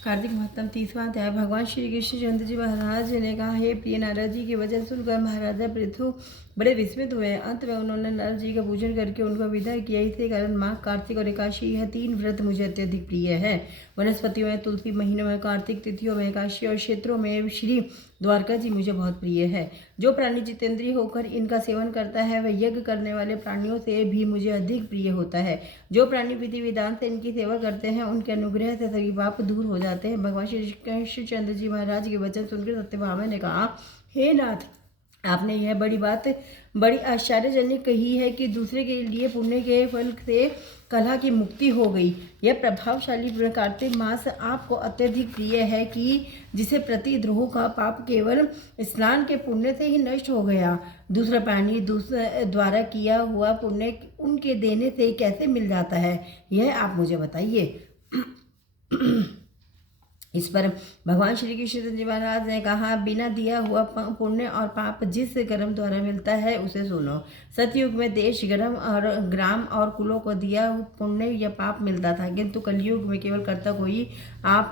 कार्तिक महत्तम 30वां अध्याय। भगवान श्री कृष्णचंद्र जी महाराज ने कहा, हे प्रिय, नारद जी के वचन सुनकर महाराजा पृथु बड़े विस्मित हुए। अंत में उन्होंने नारद जी का पूजन करके उनको विदा किया। इसी कारण माघ, कार्तिक और एकादशी, यह 3 व्रत मुझे अत्यधिक प्रिय है। वनस्पतियों में तुलसी, महीनों में कार्तिक, तिथियों में एकादशी और क्षेत्रों में श्री द्वारका जी मुझे बहुत प्रिय है। जो प्राणी जितेंद्रिय होकर इनका सेवन करता है वह यज्ञ करने वाले प्राणियों से भी मुझे अधिक प्रिय होता है। जो प्राणी विधि विधान से इनकी सेवा करते हैं उनके अनुग्रह से सभी पाप दूर हो जाते हैं। भगवान श्री कृष्णचंद्र जी महाराज के वचन सुनकर सत्यभामा ने कहा, हे नाथ, आपने यह बड़ी बात बड़ी आश्चर्यजनक कही है कि दूसरे के लिए पुण्य के फल से कलह की मुक्ति हो गई। यह प्रभावशाली कार्तिक मास आपको अत्यधिक प्रिय है कि जिसे प्रतिद्रोह का पाप केवल स्नान के पुण्य से ही नष्ट हो गया। दूसरा प्राणी दूसरे द्वारा किया हुआ पुण्य उनके देने से कैसे मिल जाता है, यह आप मुझे बताइए। इस पर भगवान श्री कृष्ण जी महाराज ने कहा, बिना दिया हुआ पुण्य और पाप जिस कर्म द्वारा मिलता है उसे सुनो। सतयुग में देश, ग्राम और कुलों को दिया पुण्य या पाप मिलता था, किंतु कलयुग में केवल कर्ता को ही आप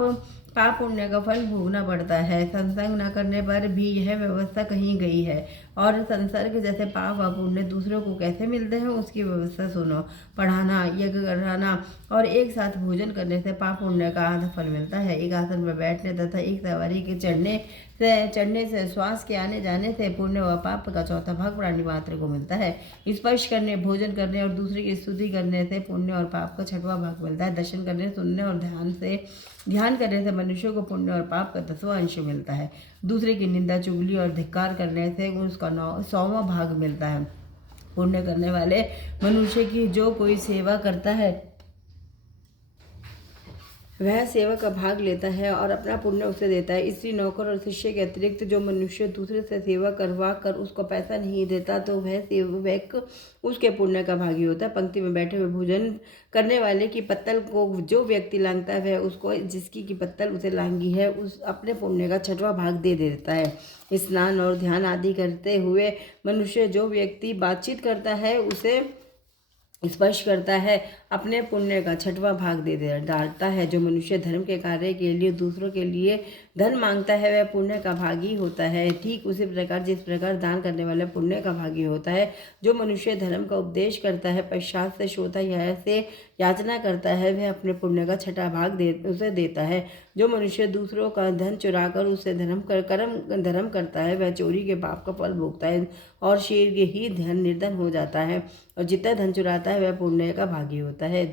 पाप पुण्य का फल भोगना पड़ता है। सत्संग न करने पर भी यह व्यवस्था कही गई है। और संसर्ग जैसे पाप व पुण्य दूसरों को कैसे मिलते हैं उसकी व्यवस्था सुनो। पढ़ाना, यज्ञ कराना और एक साथ भोजन करने से पाप पुण्य का आधा फल मिलता है। एक आसन पर बैठने तथा एक सवारी के चढ़ने से श्वास के आने जाने से पुण्य व पाप का चौथा भाग प्राणी मात्र को मिलता है। स्पर्श करने, भोजन करने और दूसरे की स्तुति करने से पुण्य और पाप का 6वां भाग मिलता है। दर्शन करने, सुनने और ध्यान करने से मनुष्य को पुण्य और पाप का 10वां अंश मिलता है। दूसरे की निंदा, चुगली और धिक्कार करने से उसका 100वां भाग मिलता है। पुण्य करने वाले मनुष्य की जो कोई सेवा करता है वह सेवा का भाग लेता है और अपना पुण्य उसे देता है। स्त्री, नौकर और शिष्य के अतिरिक्त जो मनुष्य दूसरे से सेवा करवा कर उसको पैसा नहीं देता तो वह सेवक उसके पुण्य का भागी होता है। पंक्ति में बैठे हुए भोजन करने वाले की पत्तल को जो व्यक्ति लांघता है वह उसको जिसकी की पत्तल उसे लांघी है उस अपने पुण्य का 6वां भाग दे देता है। स्नान और ध्यान आदि करते हुए मनुष्य जो व्यक्ति बातचीत करता है उसे स्पर्श करता है अपने पुण्य का 6वां भाग दे डालता है। जो मनुष्य धर्म के कार्य के लिए दूसरों के लिए धन मांगता है वह पुण्य का भागी होता है। ठीक उसी प्रकार जिस प्रकार दान करने वाला पुण्य का भागी होता है। जो मनुष्य धर्म का उपदेश करता है, पश्चात से श्रोता से याचना करता है, वह अपने पुण्य का 6वां भाग उसे देता है। जो मनुष्य दूसरों का धन चुराकर उससे धर्म करता है वह चोरी के पाप का फल भोगता है और शीघ्र ही धन निर्धन हो जाता है। और जितना धन चुराता है वह पुण्य का भागी होता है।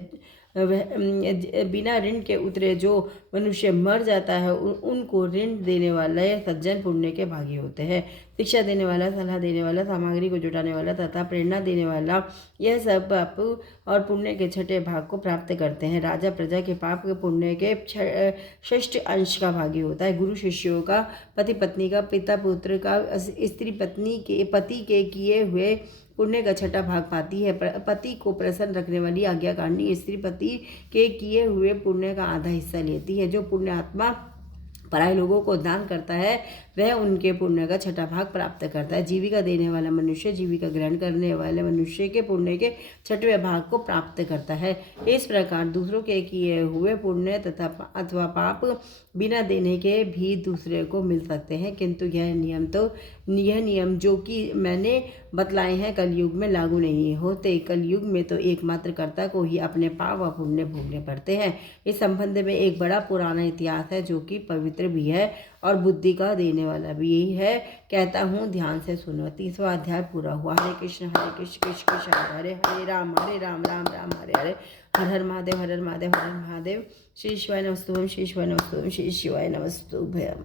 वह बिना ऋण के उतरे जो मनुष्य मर जाता है उनको ऋण देने वाला या सज्जन पुण्य के भागी होते हैं। शिक्षा देने वाला, सलाह देने वाला, सामग्री को जुटाने वाला तथा प्रेरणा देने वाला, यह सब पाप और पुण्य के 6ठे भाग को प्राप्त करते हैं। राजा प्रजा के पाप के पुण्य के 6ठ अंश का भागी होता है। गुरु शिष्यों का, पति पत्नी का, पिता पुत्र का, स्त्री पति के किए हुए पुण्य का 6ठा भाग पाती है। पति को प्रसन्न रखने वाली आज्ञाकारिणी स्त्री पति के किए हुए पुण्य का आधा हिस्सा लेती है। जो पुण्य आत्मा पराये लोगों को दान करता है वह उनके पुण्य का 6ठा भाग प्राप्त करता है। जीविका देने वाला मनुष्य जीविका ग्रहण करने वाले मनुष्य के पुण्य के 6वें भाग को प्राप्त करता है। इस प्रकार दूसरों के किए हुए पुण्य तथा अथवा पाप बिना देने के भी दूसरे को मिल सकते हैं, किंतु यह नियम जो कि मैंने बतलाए हैं कलयुग में लागू नहीं होते। कलयुग में तो एकमात्र कर्ता को ही अपने पाप व पुण्य भोगने पड़ते हैं। इस संबंध में एक बड़ा पुराना इतिहास है जो कि पवित्र भी है और बुद्धि का देने वाला भी यही है। कहता हूँ, ध्यान से सुनो। 30वां अध्याय पूरा हुआ। हरे कृष्ण कृष्ण कृष्ण हरे हरे, राम राम राम हरे हरे, हर हर महादेव, हर हर महादेव, हर हर महादेव। श्री शिवाय नमस्तुभ्यं, श्री शिवाय नमस्तुभ्यं, श्री शिवाय नमस्तुभ्यं।